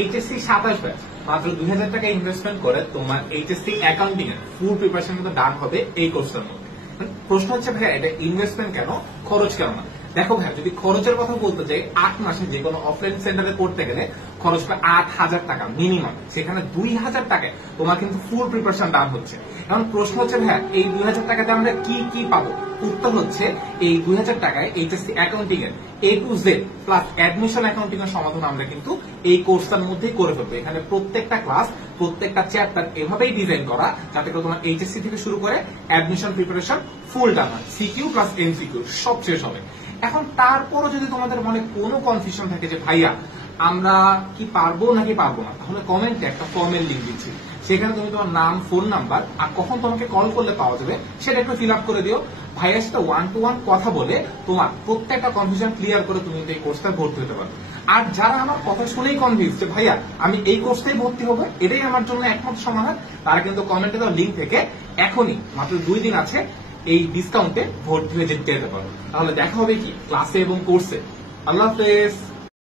HSC 27 batch মাত্র 2000 টাকা investment করে তোমার এইচএসসি অ্যাকাউন্টিং এর ফুল প্রিপারেশন কিন্তু ডান হবে এই কোর্সের মধ্যে। প্রশ্ন হচ্ছে ভাইয়া এটা ইনভেস্টমেন্ট কেন, খরচ কেন না? দেখো ভাইয়া, যদি খরচের কথা বলতে চাই, 8 মাসে যে কোনো অফলাইন সেন্টারে করতে গেলে খরচ পায় 8000 টাকা মিনিমাম, সেখানে 2000 টাকায় তোমার কিন্তু ফুল প্রিপারেশন ডান হচ্ছে। এখন প্রশ্ন হচ্ছে ভাইয়া, এই 2000 টাকাতে আমরা কি কি পাবো? উত্তর হচ্ছে এই 2000 টাকায় এইচএসসি অ্যাকাউন্টিং এর A to Z plus admission accounting এর সমাধান আমরা কিন্তু এই কোর্সটার মধ্যেই করে ফেলবো। এখানে প্রত্যেকটা ক্লাস, প্রত্যেকটা চ্যাপ্টার এভাবেই ডিজাইন করা যাতে করে তোমার এইচএসসি থেকে শুরু করে অ্যাডমিশন প্রিপারেশন ফুল ডান হয়, সিকিউ প্লাস এমসিকিউ সব শেষ হবে। এখন তারপরও যদি তোমাদের মনে কোনো কনফিউশন থাকে যে ভাইয়া আমরা কি পারবো নাকি পারবো না, তাহলে কমেন্টে একটা ফর্মের লিঙ্ক দিচ্ছি, সেখানে তুমি তোমার নাম, ফোন নাম্বার আর কখন তোমাকে কল করলে পাওয়া যাবে সেটা একটু ফিল আপ করে দিও। ভাইয়ার সাথে 1-to-1 কথা বলে তোমার প্রত্যেকটা কনফিউশন ক্লিয়ার করে তুমি এই কোর্সটা ভর্তি হতে পারো। আর যারা আমার কথা শুনেই কনভিন্স যে ভাইয়া আমি এই কোর্সটাই ভর্তি হবো, এটাই আমার জন্য একমাত্র সমাধান, তারা কিন্তু কমেন্টে দেওয়া লিঙ্ক থেকে এখনই মাত্র 2 দিন আছে এই ডিসকাউন্টে ভর্তি হয়ে যেতে পারো। তাহলে দেখা হবে কি ক্লাসে এবং কোর্সে। আল্লাহ হাফেজ।